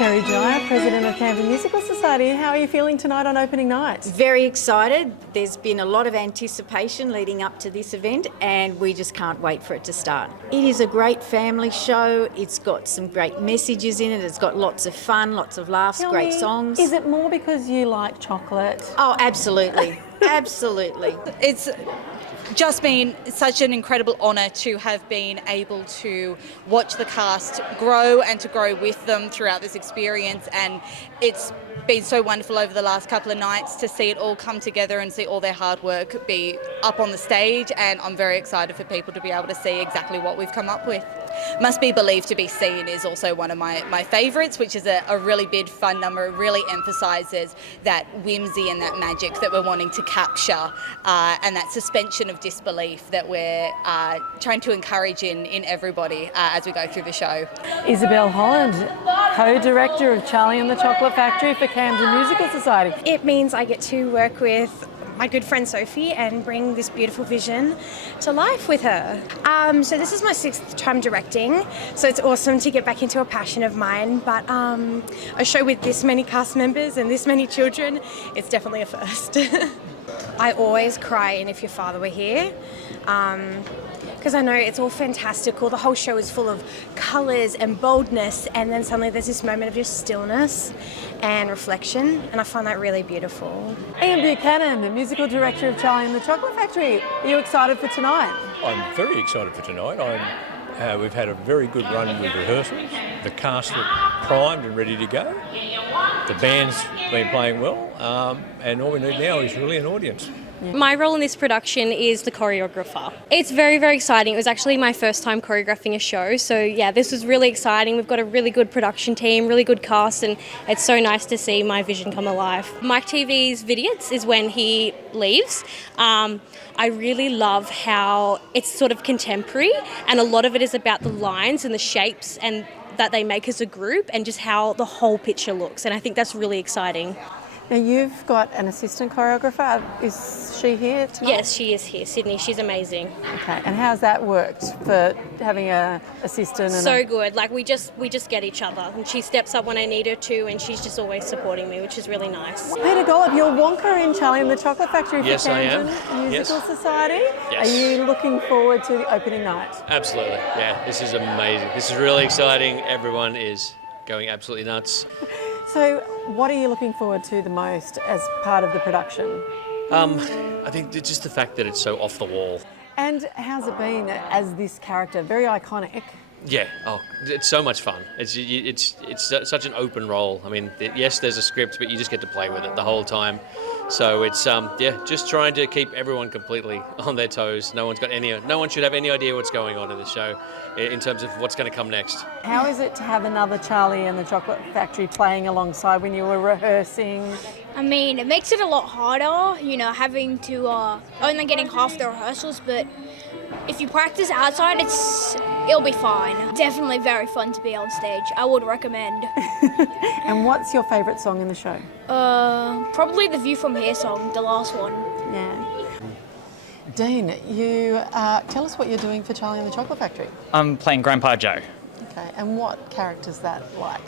Kerry Dyer, President of Camden Musical Society. How are you feeling tonight on opening night? Very excited. There's been a lot of anticipation leading up to this event and we just can't wait for it to start. It is a great family show. It's got some great messages in it. It's got lots of fun, lots of laughs, great songs. Is it more because you like chocolate? Oh, absolutely. Absolutely. It's just been such an incredible honour to have been able to watch the cast grow and to grow with them throughout this experience, and it's been so wonderful over the last couple of nights to see it all come together and see all their hard work be up on the stage, and I'm very excited for people to be able to see exactly what we've come up with. Must Be Believed to Be Seen is also one of my favourites, which is a really big fun number. It really emphasises that whimsy and that magic that we're wanting to capture, and that suspension of disbelief that we're trying to encourage in everybody as we go through the show. Isabel Holland, co-director of Charlie and the Chocolate Factory for Camden Musical Society. It means I get to work with my good friend Sophie and bring this beautiful vision to life with her. So this is my 6th time directing, so it's awesome to get back into a passion of mine, but a show with this many cast members and this many children, it's definitely a first. I always cry in If Your Father Were Here, because I know it's all fantastical. The whole show is full of colours and boldness, and then suddenly there's this moment of just stillness and reflection, and I find that really beautiful. Ian Buchanan, the musical director of Charlie and the Chocolate Factory. Are you excited for tonight? I'm very excited for tonight. We've had a very good run with rehearsals. The cast look primed and ready to go. The band's been playing well, and all we need now is really an audience. My role in this production is the choreographer. It's very, very exciting. It was actually my first time choreographing a show, so yeah, this was really exciting. We've got a really good production team, really good cast, and it's so nice to see my vision come alive. Mike TV's Vidiots is when he leaves. I really love how it's sort of contemporary, and a lot of it is about the lines and the shapes and that they make as a group, and just how the whole picture looks, and I think that's really exciting. Now you've got an assistant choreographer. Is she here tonight? Yes, she is here, Sydney. She's amazing. Okay, and how's that worked for having an assistant? And So good. Like we just get each other, and she steps up when I need her to, and she's just always supporting me, which is really nice. Peter Gollop, you're Wonka in Charlie and the Chocolate Factory for Yes, I am. Camden Musical Society. Yes. Are you looking forward to the opening night? Absolutely, yeah. This is amazing. This is really exciting. Everyone is going absolutely nuts. So what are you looking forward to the most as part of the production? I think just the fact that it's so off the wall. And how's it been as this character? Very iconic. Yeah, it's so much fun. It's such an open role. I mean, yes, there's a script, but you just get to play with it the whole time. So it's just trying to keep everyone completely on their toes. No one should have any idea what's going on in the show in terms of what's going to come next. How is it to have another Charlie and the Chocolate Factory playing alongside when you were rehearsing? I mean, it makes it a lot harder, having to only getting half the rehearsals, but if you practice outside, it'll be fine. Definitely very fun to be on stage. I would recommend. And what's your favourite song in the show? Probably the View From Here song, the last one. Yeah. Dean, you tell us what you're doing for Charlie and the Chocolate Factory. I'm playing Grandpa Joe. Okay, and what character's that like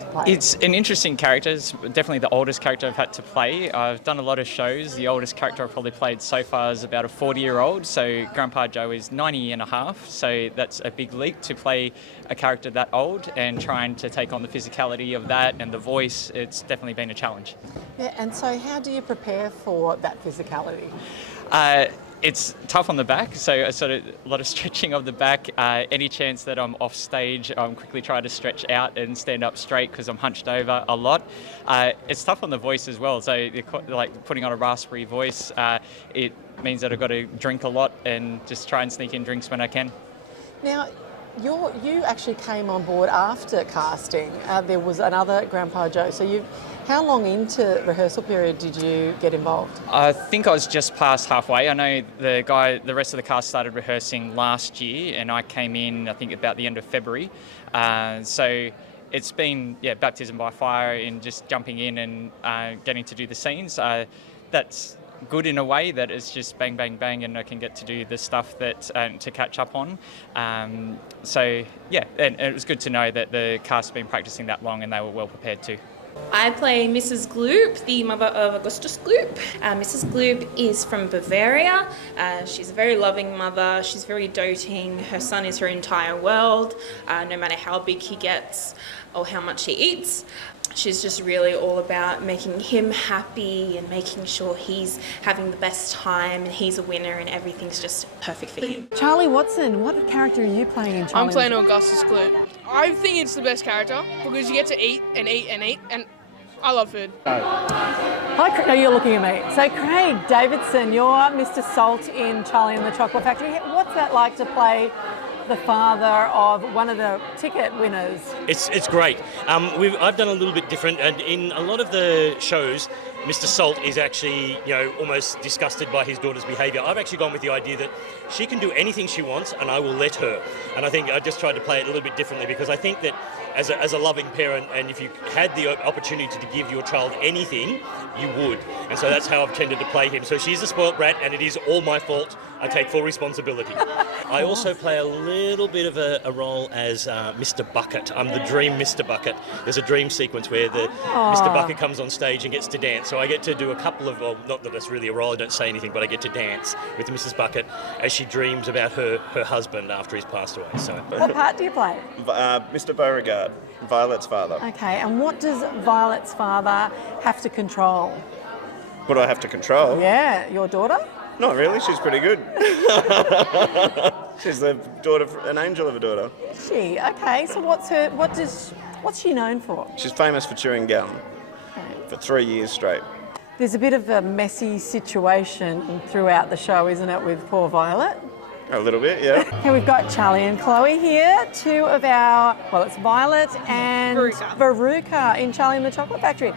to play? It's an interesting character. It's definitely the oldest character I've had to play. I've done a lot of shows. The oldest character I've probably played so far is about a 40-year-old, so Grandpa Joe is 90 and a half, so that's a big leap to play a character that old, and trying to take on the physicality of that and the voice. It's definitely been a challenge. Yeah, and so how do you prepare for that physicality? It's tough on the back, so a lot of stretching of the back. Any chance that I'm off stage, I'm quickly trying to stretch out and stand up straight because I'm hunched over a lot. It's tough on the voice as well, so like putting on a raspberry voice, it means that I've got to drink a lot and just try and sneak in drinks when I can. Now, you actually came on board after casting. There was another Grandpa Joe, so how long into rehearsal period did you get involved? I think I was just past halfway. I know the rest of the cast started rehearsing last year, and I came in, I think, about the end of February. So it's been, baptism by fire in just jumping in and getting to do the scenes. That's good in a way that it's just bang, bang, bang, and I can get to do the stuff that to catch up on. So yeah, and it was good to know that the cast have been practicing that long and they were well prepared too. I play Mrs. Gloop, the mother of Augustus Gloop. Mrs. Gloop is from Bavaria. She's a very loving mother. She's very doting. Her son is her entire world, no matter how big he gets or how much he eats. She's just really all about making him happy and making sure he's having the best time and he's a winner and everything's just perfect for him. Charlie Watson, what character are you playing in Charlie? I'm playing Augustus Gloop. I think it's the best character because you get to eat and eat and eat, and I love food. Hi, Craig. No, you're looking at me. So, Craig Davidson, you're Mr. Salt in Charlie and the Chocolate Factory. What's that like to play the father of one of the ticket winners? It's great. I've done a little bit different, and in a lot of the shows, Mr. Salt is actually, almost disgusted by his daughter's behaviour. I've actually gone with the idea that she can do anything she wants, and I will let her. And I think I just tried to play it a little bit differently because I think that as a loving parent, and if you had the opportunity to give your child anything, you would. And so that's how I've tended to play him. So she's a spoilt brat, and it is all my fault. I take full responsibility. I also play a little bit of a role as Mr. Bucket. I'm the dream Mr. Bucket. There's a dream sequence where Mr. Bucket comes on stage and gets to dance. So I get to do a couple of, well, not that it's really a role, I don't say anything, but I get to dance with Mrs. Bucket as she dreams about her husband after he's passed away. So. What part do you play? Mr. Beauregard, Violet's father. Okay, and what does Violet's father have to control? What do I have to control? Yeah, your daughter? Not really, she's pretty good. She's the daughter, an angel of a daughter. Is she? Okay, so what's she known for? She's famous for chewing gum for 3 years straight. There's a bit of a messy situation throughout the show, isn't it, with poor Violet? A little bit, yeah. Okay, we've got Charlie and Chloe here, two of our, it's Violet and Veruca in Charlie and the Chocolate Factory.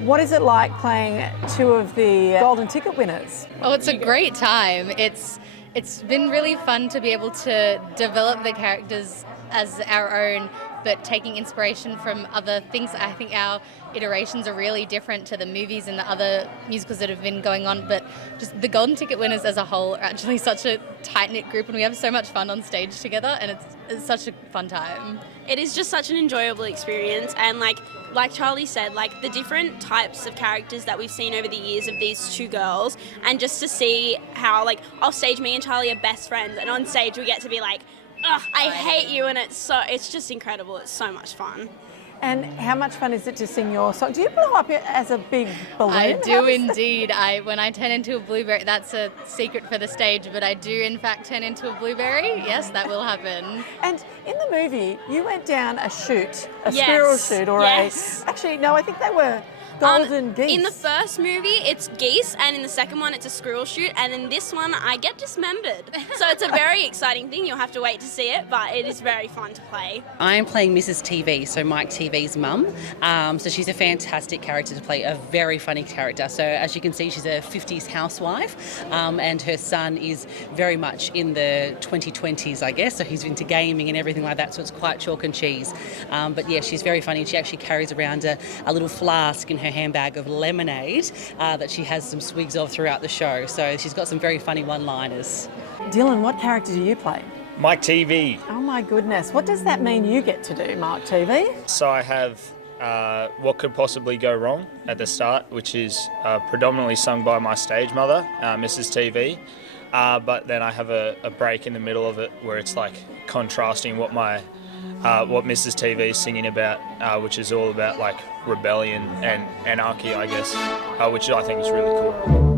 What is it like playing two of the golden ticket winners? Oh, it's a great time. It's been really fun to be able to develop the characters as our own, but taking inspiration from other things. I think our iterations are really different to the movies and the other musicals that have been going on, but just the golden ticket winners as a whole are actually such a tight-knit group, and we have so much fun on stage together, and it's such a fun time. It is just such an enjoyable experience, and like Charlie said, the different types of characters that we've seen over the years of these two girls, and just to see how off stage me and Charlie are best friends, and on stage we get to be like, ugh, I hate you, and it's just incredible. It's so much fun. And how much fun is it to sing your song? Do you blow up as a big balloon? I do indeed. When I turn into a blueberry, that's a secret for the stage, but I do in fact turn into a blueberry. Yes, that will happen. And in the movie, you went down a chute, a squirrel chute, or actually, no, I think they were golden geese. In the first movie, it's geese, and in the second one, it's a squirrel chute, and in this one, I get dismembered. So it's a very exciting thing. You'll have to wait to see it, but it is very fun to play. I'm playing Mrs. TV, so Mike TV's mum. So she's a fantastic character to play, a very funny character. So as you can see, she's a 50s housewife, and her son is very much in the 2020s, I guess. So he's into gaming and everything like that, so it's quite chalk and cheese. But yeah, she's very funny. She actually carries around a little flask in her handbag of lemonade that she has some swigs of throughout the show. So she's got some very funny one-liners. Dylan, what character do you play? Mike TV. Oh my goodness. What does that mean you get to do, Mike TV? So I have What Could Possibly Go Wrong at the start, which is predominantly sung by my stage mother, Mrs. TV. But then I have a break in the middle of it where it's contrasting what Mrs. TV is singing about, which is all about rebellion and anarchy, I guess, which I think is really cool.